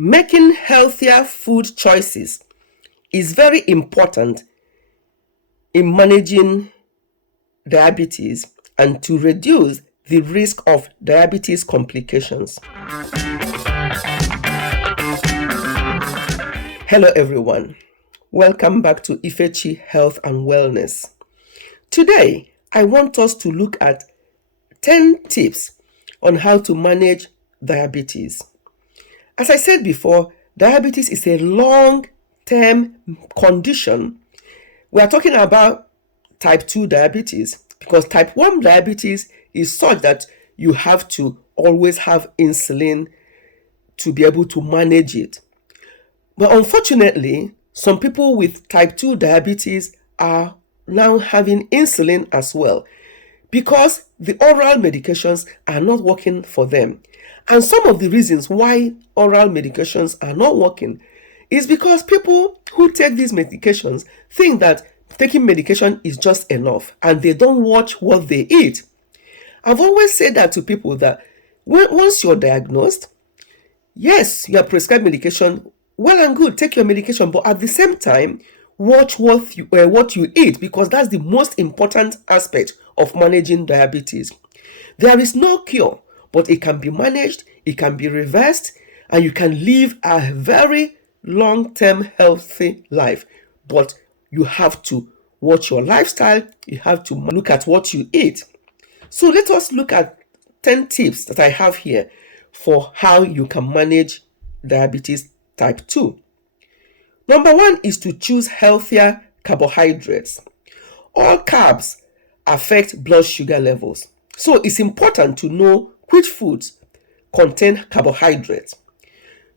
Making healthier food choices is very important in managing diabetes and to reduce the risk of diabetes complications. Hello everyone. Welcome back to Ifechi Health and Wellness. Today, I want us to look at 10 tips on how to manage diabetes. As I said before, diabetes is a long-term condition. We are talking about type 2 diabetes because type 1 diabetes is such that you have to always have insulin to be able to manage it. But unfortunately, some people with type 2 diabetes are now having insulin as well because the oral medications are not working for them. And some of the reasons why oral medications are not working is because people who take these medications think that taking medication is just enough and they don't watch what they eat. I've always said that to people that once you're diagnosed, yes, you are prescribed medication, well and good, take your medication, but at the same time, watch what you eat because that's the most important aspect of managing diabetes. There is no cure, but it can be managed, it can be reversed, and you can live a very long-term healthy life. But you have to watch your lifestyle, you have to look at what you eat. So let us look at 10 tips that I have here for how you can manage diabetes type 2. Number 1 is to choose healthier carbohydrates. All carbs affect blood sugar levels. So it's important to know which foods contain carbohydrates.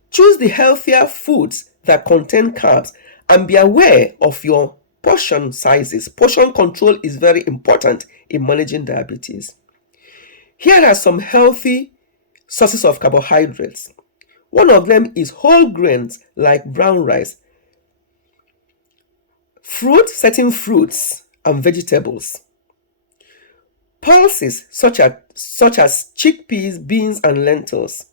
Choose the healthier foods that contain carbs and be aware of your portion sizes. Portion control is very important in managing diabetes. Here are some healthy sources of carbohydrates. One of them is whole grains like brown rice, certain fruits and vegetables, pulses such as chickpeas, beans, and lentils.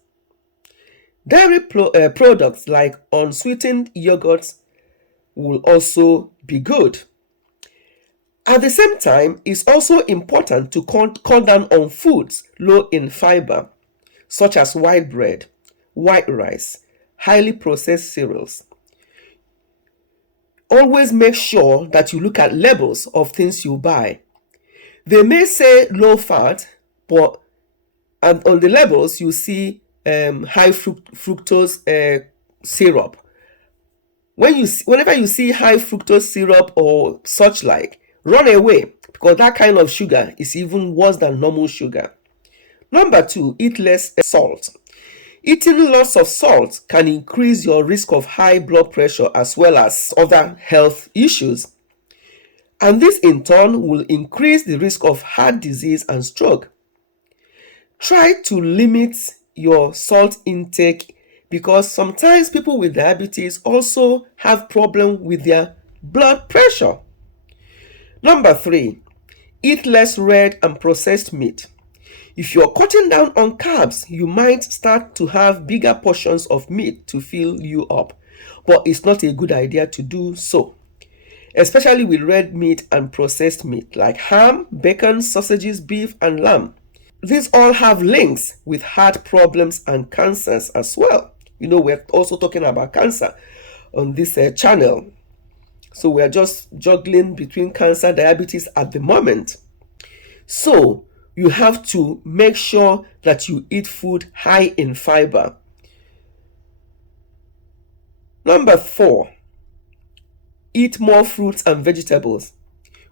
Dairy products like unsweetened yogurts will also be good. At the same time, it's also important to cut down on foods low in fiber, such as white bread, white rice, highly processed cereals. Always make sure that you look at labels of things you buy. They may say low fat, but on the labels you see high fructose syrup. Whenever you see high fructose syrup or such like, run away because that kind of sugar is even worse than normal sugar. Number 2, eat less salt. Eating lots of salt can increase your risk of high blood pressure as well as other health issues. And this in turn will increase the risk of heart disease and stroke. Try to limit your salt intake because sometimes people with diabetes also have problem with their blood pressure. Number 3, eat less red and processed meat. If you're cutting down on carbs, you might start to have bigger portions of meat to fill you up, but it's not a good idea to do so, especially with red meat and processed meat like ham, bacon, sausages, beef, and lamb. These all have links with heart problems and cancers as well. We're also talking about cancer on this channel. So we're just juggling between cancer, diabetes at the moment. So you have to make sure that you eat food high in fiber. Number 4, eat more fruits and vegetables.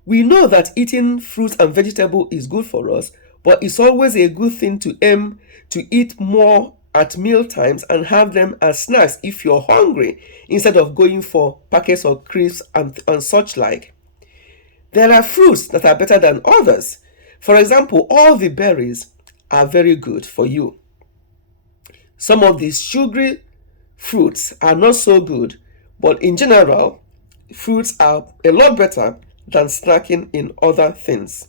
We know that eating fruits and vegetables is good for us, but it's always a good thing to aim to eat more at meal times and have them as snacks if you're hungry, instead of going for packets of crisps and such like. There are fruits that are better than others. For example, all the berries are very good for you. Some of these sugary fruits are not so good, but in general, fruits are a lot better than snacking in other things.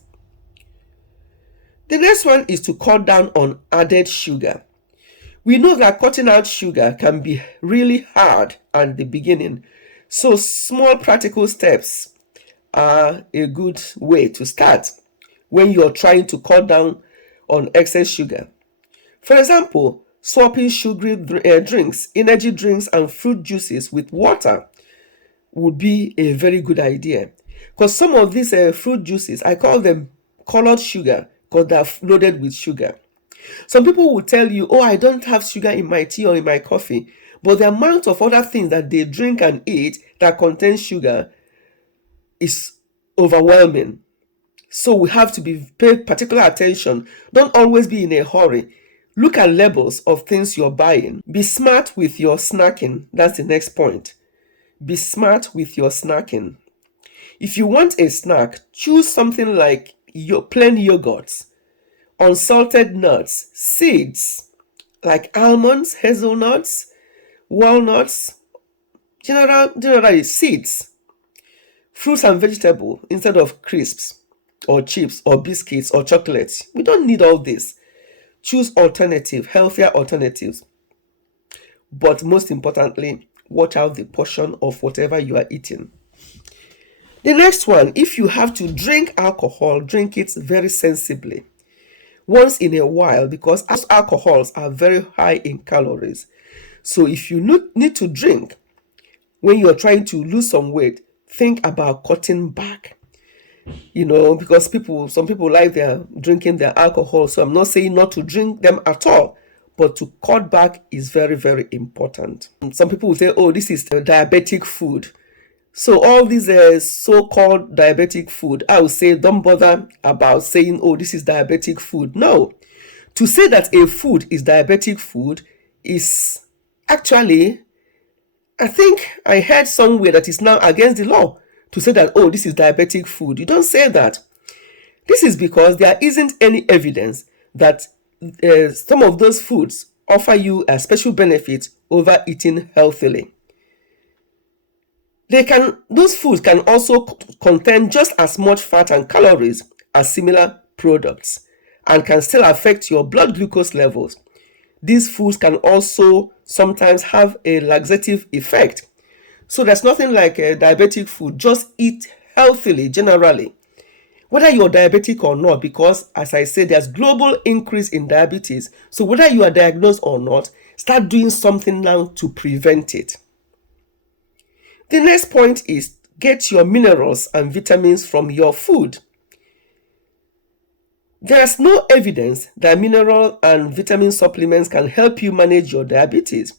The next one is to cut down on added sugar. We know that cutting out sugar can be really hard at the beginning. So small practical steps are a good way to start when you're trying to cut down on excess sugar. For example, swapping sugary drinks, energy drinks, and fruit juices with water would be a very good idea. Because some of these fruit juices, I call them colored sugar because they're loaded with sugar. Some people will tell you, oh, I don't have sugar in my tea or in my coffee. But the amount of other things that they drink and eat that contain sugar is overwhelming. So we have to pay particular attention. Don't always be in a hurry. Look at labels of things you're buying. Be smart with your snacking. That's the next point. Be smart with your snacking. If you want a snack, choose something like plain yogurts, unsalted nuts, seeds like almonds, hazelnuts, walnuts, generally seeds, fruits and vegetables instead of crisps or chips or biscuits or chocolates. We don't need all this. Choose healthier alternatives. But most importantly, watch out the portion of whatever you are eating. The next one, if you have to drink alcohol, drink it very sensibly. Once in a while, because alcohols are very high in calories. So if you need to drink when you're trying to lose some weight, think about cutting back. Because some people like their drinking their alcohol. So I'm not saying not to drink them at all, but to cut back is very, very important. Some people will say, oh, this is diabetic food. So all these so-called diabetic food, I would say don't bother about saying, oh, this is diabetic food. No. To say that a food is diabetic food is actually, I think I heard somewhere that it's now against the law to say that, oh, this is diabetic food. You don't say that. This is because there isn't any evidence that some of those foods offer you a special benefit over eating healthily. Those foods can also contain just as much fat and calories as similar products and can still affect your blood glucose levels. These foods can also sometimes have a laxative effect. So there's nothing like a diabetic food. Just eat healthily generally, whether you're diabetic or not, because as I said, there's global increase in diabetes. So whether you are diagnosed or not, start doing something now to prevent it. The next point is get your minerals and vitamins from your food. There's no evidence that mineral and vitamin supplements can help you manage your diabetes.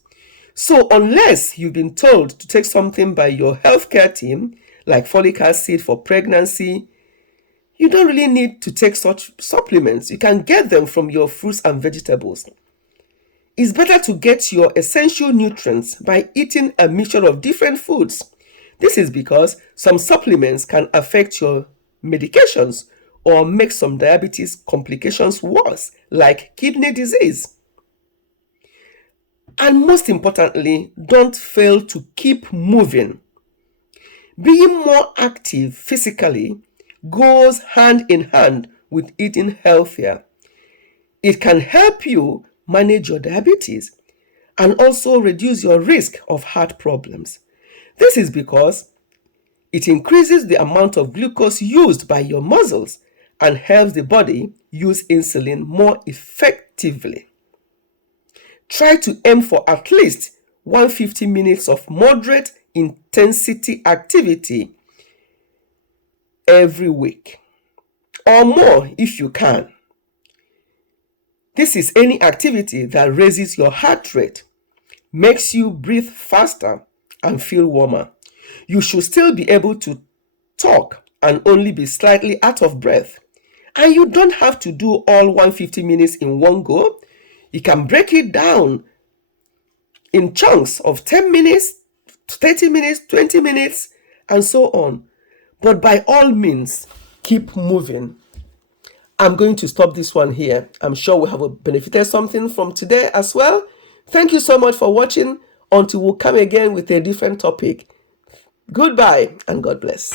So unless you've been told to take something by your healthcare team, like folic acid for pregnancy, you don't really need to take such supplements. You can get them from your fruits and vegetables. It's better to get your essential nutrients by eating a mixture of different foods. This is because some supplements can affect your medications or make some diabetes complications worse, like kidney disease. And most importantly, don't fail to keep moving. Being more active physically goes hand in hand with eating healthier. It can help you manage your diabetes and also reduce your risk of heart problems. This is because it increases the amount of glucose used by your muscles and helps the body use insulin more effectively. Try to aim for at least 150 minutes of moderate intensity activity every week, or more if you can. This is any activity that raises your heart rate, makes you breathe faster, and feel warmer. You should still be able to talk and only be slightly out of breath. And you don't have to do all 150 minutes in one go. You can break it down in chunks of 10 minutes, 30 minutes, 20 minutes, and so on. But by all means, keep moving. I'm going to stop this one here. I'm sure we have benefited something from today as well. Thank you so much for watching. Until we'll come again with a different topic. Goodbye and God bless.